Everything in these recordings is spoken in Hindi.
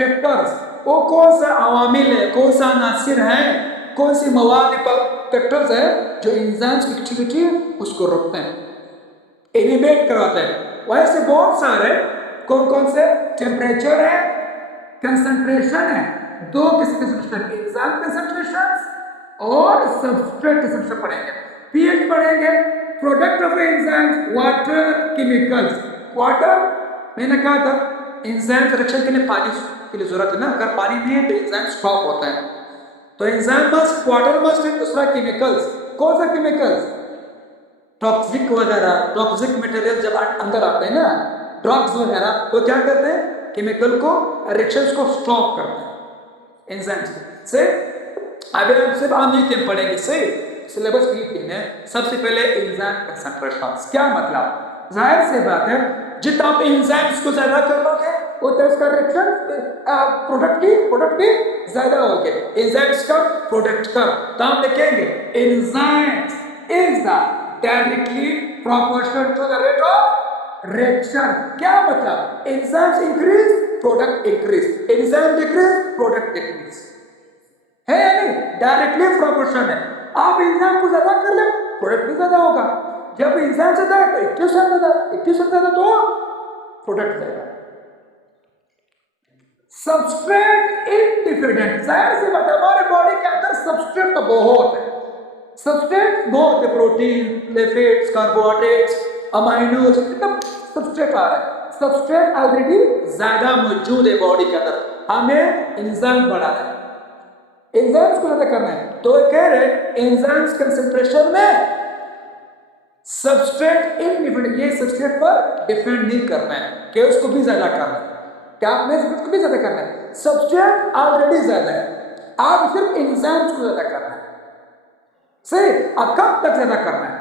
फैक्टर्स, वो कौन सा अवामिल है, कौन सा अनासिर है, कौन सी मवाद फैक्टर्स है जो एंजाइम्स की एक्टिविटी उसको रोकते हैं, इनिबिट करवाते हैं। वैसे बहुत सारे कौन कौन से, टेम्परेचर है, कंसंट्रेशन है, दो किस्म के एंजाइम कंसंट्रेशन और सबस्ट्रेट कंसंट्रेशन पढ़ेंगे, पीएच पढ़ेंगे, product of enzymes, water, chemicals. Water मैंने कहा था एंजाइम रिएक्शन के लिए पानी के लिए जरूरत है ना, अगर पानी नहीं है तो एंजाइम स्टॉप होता है, तो एंजाइम मस्ट, वाटर मस्ट है, दूसरा केमिकल्स। कौन सा केमिकल्स, टॉक्सिक वगैरह, टॉक्सिक मटेरियल जब अंदर आते हैं ना, ड्रग्स वगैरह, वो क्या करते हैं, केमिकल को, रिएक्शंस को स्टॉप करते हैं एंजाइम्स से। अभी हम सिर्फ आम पढ़ेंगे से सिलेबस में है। सबसे पहले एंजाइम कंसंट्रेशंस, क्या मतलब, जाहिर सी बात है जितना आप एंजाइम्स को ज्यादा कर लोगे उतना इसका रिएक्शन प्रोडक्ट की ज्यादा होगी, एंजाइम्स का प्रोडक्ट का, तो हम लिखेंगे enzymes is the directly proportional to the rate of reaction. क्या मतलब, enzymes increase product increase, enzyme decrease product decrease, है या नहीं, डायरेक्टली प्रोपोर्शन है। आप एंजाइम को ज्यादा कर ले प्रोडक्ट भी ज्यादा होगा, जब एंजाइम ज्यादा है तो 21% ज्यादा तो प्रोडक्ट ज्यादा। सबस्ट्रेट इंडिपेंडेंट, जाहिर सी बात है हमारे बॉडी के अंदर सबस्ट्रेट तो बहुत है, सबस्ट्रेट बहुत है, प्रोटीन, लिपिड्स, कार्बोहाइड्रेट्स, अमाइनोज, इतना सबस्ट्रेट आ रहा है, सबस्ट्रेट ऑलरेडी ज्यादा मौजूद है बॉडी के अंदर, हमें एंजाइम बढ़ाना है, एंजाइम्स को ज्यादा करना है, तो कह रहे एंजाइम्स कंसंट्रेशन में सबस्ट्रेट इंडिपेंडेंट, ये सबस्ट्रेट पर डिपेंड नहीं करना है कि उसको भी ज्यादा करना है, क्या आपने उसको भी ज्यादा करना है, सबस्ट्रेट ऑलरेडी ज्यादा है, आप सिर्फ एंजाइम्स को ज्यादा करना है। सही, अब कब तक ज्यादा करना है,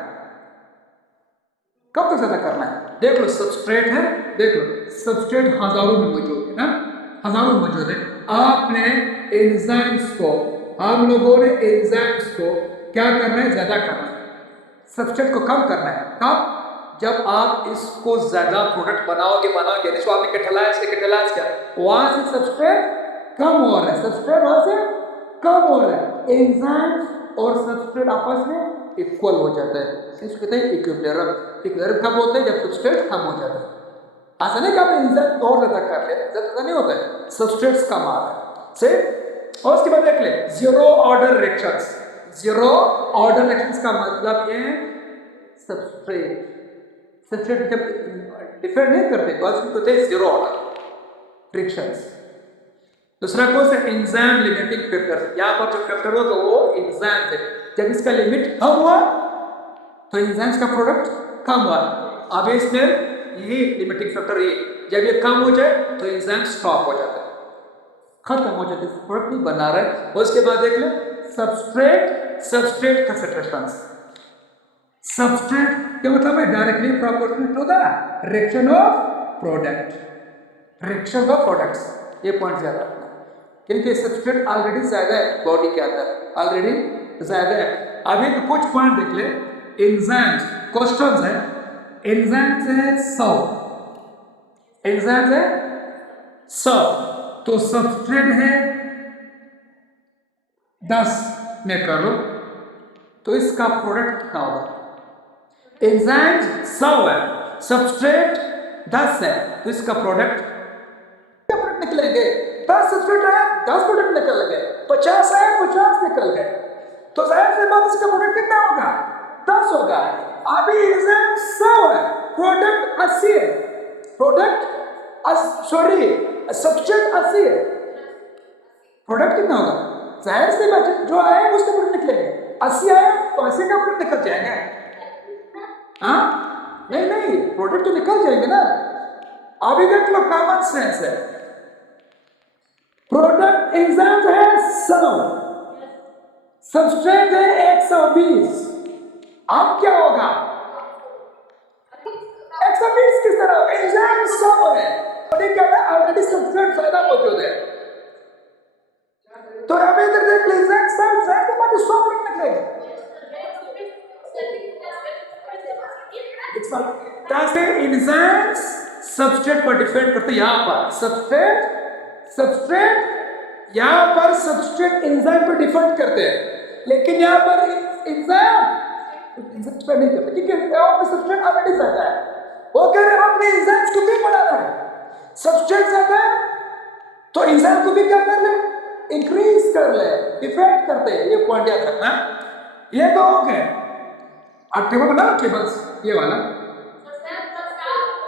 कब तक ज्यादा करना है, देख लो सबस्ट्रेट है, देख लो सबस्ट्रेट हजारों में मौजूद है ना, हजारों में मौजूद है, आपने एंजाइम्स को, हम लोगों ने एंजाइम्स को क्या करना है, ज्यादा करना है, सबस्ट्रेट को कम करना है, कब, जब आप इसको ज्यादा प्रोडक्ट बनाओगे, जैसे आपने कैटालाइज किया, वहां से सबस्ट्रेट कम हो रहा है, सबस्ट्रेट वहां से कम हो रहा है, एंजाइम्स और सबस्ट्रेट आपस में इक्वल हो जाता है, इसको कहते हैं इक्विलिब्रियम। इक्विलिब्रियम कब होता है, जब सबस्ट्रेट कम हो जाता है। ऐसा नहीं कि आप एंजाइम और ज्यादा कर ले, ज्यादा नहीं होता है, सबस्ट्रेट्स कम आ रहा है, सही। और उसके बाद देख ले zero order reactions, zero order reactions का मतलब ये सबस्ट्रेट जब डिफरेंट नहीं करते तो उसको कहते हैं जीरो ऑर्डर रिएक्शंस। दूसरा कौन सा, एंजाइम लिमिटिंग फैक्टर, यहाँ पर जो फैक्टर होगा वो एंजाइम है, जब इसका लिमिट कम हुआ तो एंजाइम्स का प्रोडक्ट कम हुआ, अब इसमें यही लिमिटिंग फैक्टर, ये जब ये कम हो जाए तो एंजाइम स्टॉप हो जाता है, खत्म हो जाता है, प्रोडक्ट नहीं बना रहा है। उसके बाद देख ले सबस्ट्रेट कंसंट्रेशंस, सबस्ट्रेट क्या मतलब है, directly proportional to the reaction of product, reaction of products, ये पॉइंट ज्यादा रखना, क्योंकि सबस्ट्रेट ऑलरेडी ज्यादा है बॉडी के अंदर, ऑलरेडी ज्यादा है। अभी तो कुछ पॉइंट देख ले, एंजाइम्स क्वेश्चंस है, एंजाइम्स है 100, एंजाइम्स है 100, तो सबस्ट्रेट है 10 में कर लो तो इसका प्रोडक्ट कितना होगा, एंजाइम्स 100 है, सबस्ट्रेट 10 है, तो इसका प्रोडक्ट क्या प्रोडक्ट निकलेंगे, 10 सबस्ट्रेट है 10 प्रोडक्ट निकल गए, 50 है 50 निकल गए, तो जाहिर सी बात इसका प्रोडक्ट कितना होगा, 10 होगा। अभी एंजाइम 100 है, प्रोडक्ट 80 है, सबस्ट्रेट 80 है, प्रोडक्ट कितना होगा, जाहिर सी बात जो आए उसका प्रोडक्ट निकलेंगे, 80 आए तो 80 का प्रोडक्ट निकल जाएंगे, हाँ नहीं प्रोडक्ट तो निकल जाएंगे ना। अभी देख लो कॉमन सेंस है, प्रोडक्ट एंजाइम है 100, सबस्ट्रेट है 120, अब क्या होगा, 120 किस तरह, एंजाइम 100 है, ऑलरेडी सबस्ट्रेट ज्यादा मौजूद है, तो अभी इधर देख ले एंजाइम 100 के बाद 100 प्रोडक्ट निकलेगा, एंजाइम्स सबस्ट्रेट पर डिपेंड करते हैं, यहाँ पर सबस्ट्रेट सबस्ट्रेट यहाँ पर सबस्ट्रेट एंजाइम पर डिफेंड करते हैं, लेकिन यहाँ पर एंजाइम पर नहीं करते क्योंकि यहाँ पर सबस्ट्रेट ऑलरेडी ज्यादा है। वो कह रहे हैं अपने एंजाइम्स को भी बढ़ाना है, सबस्ट्रेट ज्यादा है तो एंजाइम को भी क्या कर ले, इंक्रीज कर ले, डिफेंड करते हैं। ये पॉइंट याद रखना। ये तो हो गए। अब टेबल बना टेबल्स, ये वाला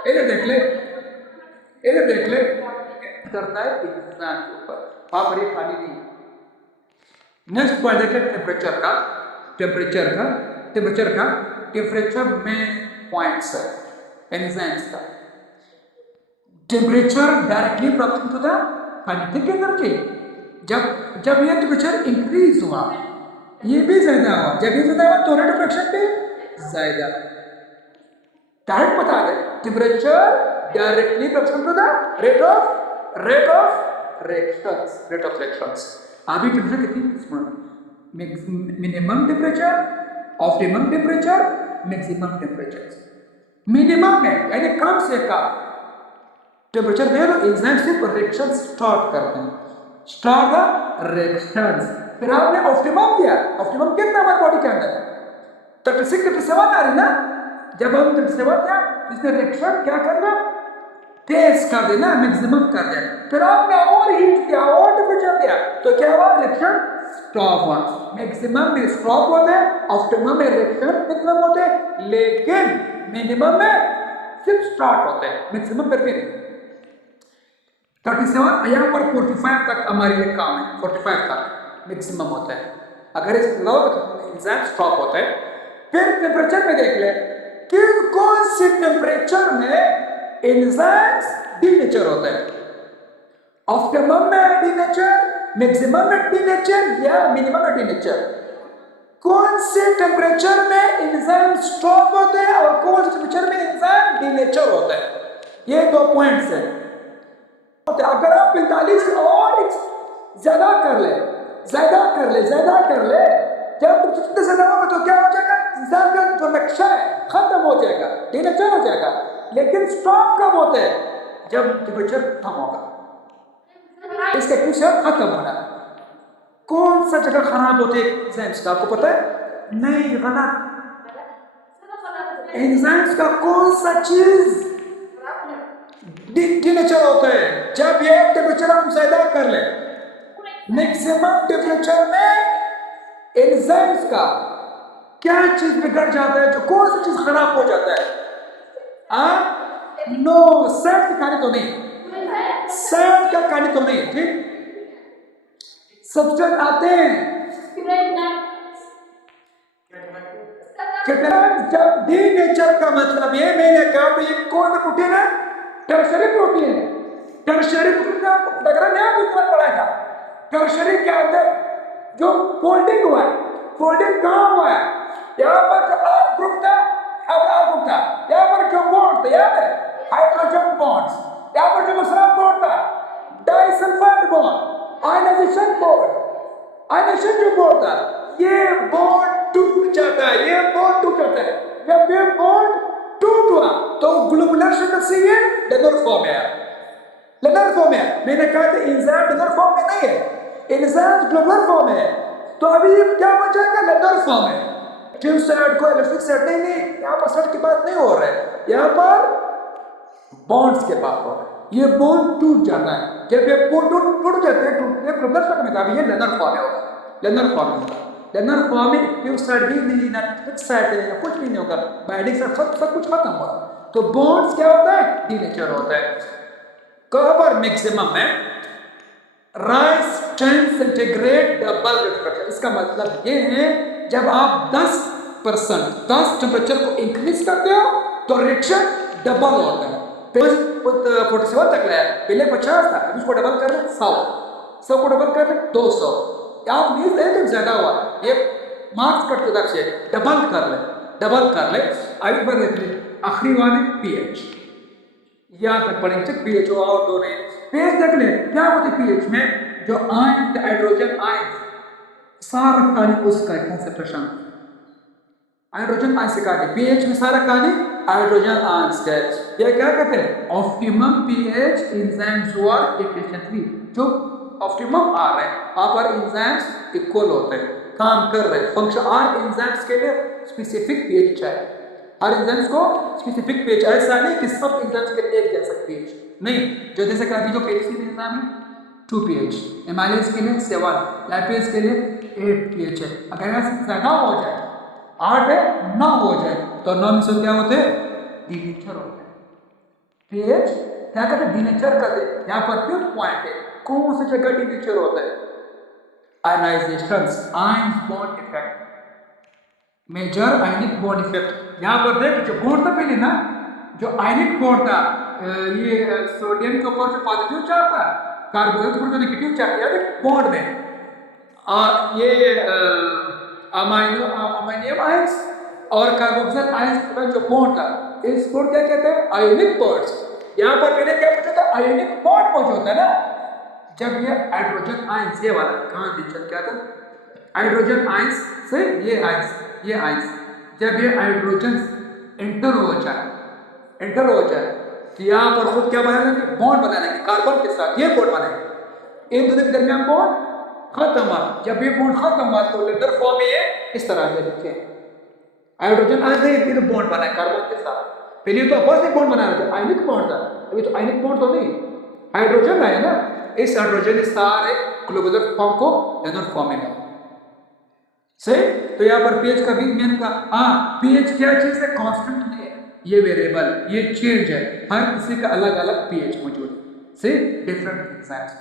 इधर देख ले, इधर देख ले, करता है इंसान के ऊपर, वहां पर ये खाली नहीं। नेक्स्ट पॉइंट देखते हैं टेम्परेचर का। टेम्परेचर में पॉइंट्स है एंजाइम्स का। टेम्परेचर डायरेक्टली प्रभावित होता है काइनेटिक एनर्जी। जब ये टेम्परेचर इंक्रीज हुआ, ये भी ज्यादा हुआ, जब ये ज्यादा हुआ तो रेट ऑफ रिएक्शन भी ज्यादा। डायरेक्ट बता दे, टेम्परेचर डायरेक्टली प्रभावित होता है रेट ऑफ रिएक्शंस। अभी टेम्परेचर कितनी, minimum temperature, optimum temperature, maximum temperature. Minimum में यानी कम से कम टेम्परेचर दे दो, एंजाइम सिर्फ रिएक्शन स्टार्ट करते हैं, स्टार्ट द रिएक्शंस। फिर आपने ऑप्टिमम दिया, ऑप्टिमम कितना हमारे बॉडी के अंदर 36 37 आ रही ना। जब हम 37 दिया तो इसने रिएक्शन क्या करना, तेज कर देना, मैक्सिमम कर दिया। फिर आपने और हीट किया, और टेम्परेचर दिया तो क्या हुआ, रिएक्शन स्टॉप हुआ। मैक्सिमम में स्टॉप होते हैं, ऑप्टिमम में रिएक्शन मैक्सिमम होते हैं, लेकिन मिनिमम में सिर्फ स्टार्ट होते हैं, मैक्सिमम पर भी नहीं। 37 यहाँ पर 45 तक हमारे लिए काम है, 45 तक मैक्सिमम होता है। अगर इस लो एंजाइम स्टॉप होता है। फिर टेम्परेचर में देख ले कि कौन से टेम्परेचर में एंजाइम्स डीनेचर होता है। ऑप्टिमम में डीनेचर, मैक्सिमम में डीनेचर या मिनिमम में डीनेचर। कौन से टेम्परेचर में एंजाइम स्टॉप होते हैं और कौन से टेम्परेचर में एंजाइम डीनेचर होता है। ये 2 पॉइंट्स हैं। अगर आप 45 और ज्यादा कर ले, जब ज्यादा होगा तो क्या हो जाएगा, एंजाइम का जो नक्शा है खत्म हो जाएगा, डीनेचर हो जाएगा। लेकिन स्टॉप कब होते हैं, जब टेम्परेचर कम होगा, इसका क्वेश्चन खत्म होना। कौन सा जगह खराब होते हैं एंजाइम्स का, आपको पता है? नहीं, गलत। एंजाइम्स का कौन सा चीज डीनेचर होता है, जब ये टेम्परेचर हम ज्यादा कर ले। मैक्सिमम टेम्परेचर में एंजाइम्स का क्या चीज बिगड़ जाता है, जो कौन सी चीज खराब हो जाता है? नो, सैंड की कहानी तो नहीं, सैंड का कहानी तो नहीं, ठीक। सब्सटेंस आते हैं जब डीनेचर का मतलब ये मैंने कहा ये कौन सा प्रोटीन है, टर्शरी प्रोटीन है। टर्शरी प्रोटीन का डायग्राम यहाँ भी पढ़ा था। टर्शरी के अंदर जो फोल्डिंग हुआ है, फोल्डिंग कहाँ हुआ है, यहाँ पर जो आर ग्रुप था, यहाँ पर जो बॉन्ड थे, याद है, हाइड्रोजन बॉन्ड्स। यहाँ पर जो दूसरा बॉन्ड था, डाइसल्फाइड बॉन्ड, आयनाइजेशन जो बॉन्ड था, ये बॉन्ड टूट जाता है, जब ये बॉन्ड टूट हुआ तो ग्लोबुलर शेल से ये लेदर फॉर्म है। मैंने कहा था एंजाइम लेदर फॉर्म में नहीं है, एंजाइम ग्लोबुलर फॉर्म है। तो अभी ये क्या हो जाएगा, लेदर फॉर्म है। ट्यूब साइड को इलेक्ट्रिक साइड नहीं, यहाँ पर साइड की बात नहीं हो रहा है, यहाँ पर बॉन्ड्स के बात हो रहा है। ये बॉन्ड टूट जाता है, जब ये बॉन्ड टूट जाते हैं, ग्लोबुलर फॉर्म में था, अभी ये लेदर फॉर्म है, लेदर फॉर्म में ट्यूब साइड भी नहीं, ना फिक्स साइड है, ना कुछ भी नहीं होगा, बाइंडिंग साइड सब कुछ खत्म हुआ। तो बॉन्ड्स क्या होता है, डीनेचर होता है। कहाँ पर, मैक्सिमम में राइज 10 सेंटीग्रेड डबल रिफ्रैक्शन। इसका मतलब ये है जब आप 10% टेम्परेचर को इंक्रीज करते हो तो रिएक्शन डबल होता है। 47 तक लाया, पहले 50 था, अभी इसको डबल कर ले 100 को डबल कर ले 200। आप नहीं एकदम ज्यादा हुआ, ये मार्क्स कट के तरफ से डबल कर ले। आगे बढ़ रहे आखिरी वाले पीएच, यहाँ तक पढ़ेंगे पीएच और दो नहीं। पीएच देख ले क्या होते पीएच में, जो आयन हाइड्रोजन आयन सारा कहानी उसका कंसंट्रेशन हाइड्रोजन आयन से कहानी, पीएच में सारा कहानी हाइड्रोजन आयन का। ये क्या कहते हैं? Optimum pH enzymes who are efficiently, जो ऑप्टिमम आ रहे हैं, वहां पर एंजाइम्स इक्वल होते हैं, काम कर रहे हैं, फंक्शन। हर एंजाइम्स के लिए स्पेसिफिक पीएच चाहिए, हर एंजाइम्स को स्पेसिफिक पीएच। ऐसा नहीं कि सब एंजाइम्स के लिए एक जैसा पीएच नहीं। जो जैसे कि अभी जो पेप्सिन एंजाइम है 2 pH, एमाइलेज के लिए 7, लैपेज के लिए 8 pH है। अगर ऐसे ज्यादा हो जाए, 8 है 9 हो जाए, तो 9 में से क्या होते हैं? डिनेचर होते हैं। pH क्या कहते हैं? डिनेचर करते हैं। यहाँ पर क्यों पॉइंट है, कौन सी जगह डिनेचर होता है? Ionization, ions bond effect, major ionic bond effect. यहाँ पर देख, जो बॉन्ड था पहले ना, जो आयनिक बॉन्ड था, ये सोडियम के ऊपर जो पॉजिटिव चार्ज था, कार्बोनेट पर जो नेगेटिव चार्ज, यानी बॉन्ड में ये अमोनियम आयंस और कार्बोक्सिल आयंस का जो बॉन्ड था, इसको क्या कहते हैं? आयनिक बॉन्ड्स। यहाँ पर मैंने क्या पूछा था? आयनिक बॉन्ड मौजूद है ना, जब ये हाइड्रोजन आयंस, ये वाला कहाँ डिफरेंस क्या था? हाइड्रोजन आयंस से ये आयंस जब ये हाइड्रोजन एंटर हो जाए, तो यहाँ पर खुद क्या बना लेंगे? बॉन्ड बना लेंगे कार्बन के साथ, ये बॉन्ड बनेंगे, इन दोनों के दरमियान बॉन्ड खत्म हुआ। जब ये बॉन्ड खत्म हुआ तो लेटर फॉर्म में ये इस तरह से लिखे, हाइड्रोजन आयंस से ये बॉन्ड बना है कार्बन के साथ। पहले तो फर्स्ट बॉन्ड बनाया था, आयनिक बॉन्ड था, अभी तो आयनिक बॉन्ड तो नहीं, हाइड्रोजन है ना, इस हाइड्रोजन सारे ग्लोबुलर फॉर्म को लेटर फॉर्म में लाया। सही। तो यहाँ पर पीएच का भी मैंने कहा, हाँ पीएच क्या चीज है? कांस्टेंट नहीं है, ये वेरिएबल, ये चेंज है, हर किसी का अलग अलग पीएच मौजूद है, से डिफरेंट एंजाइम्स।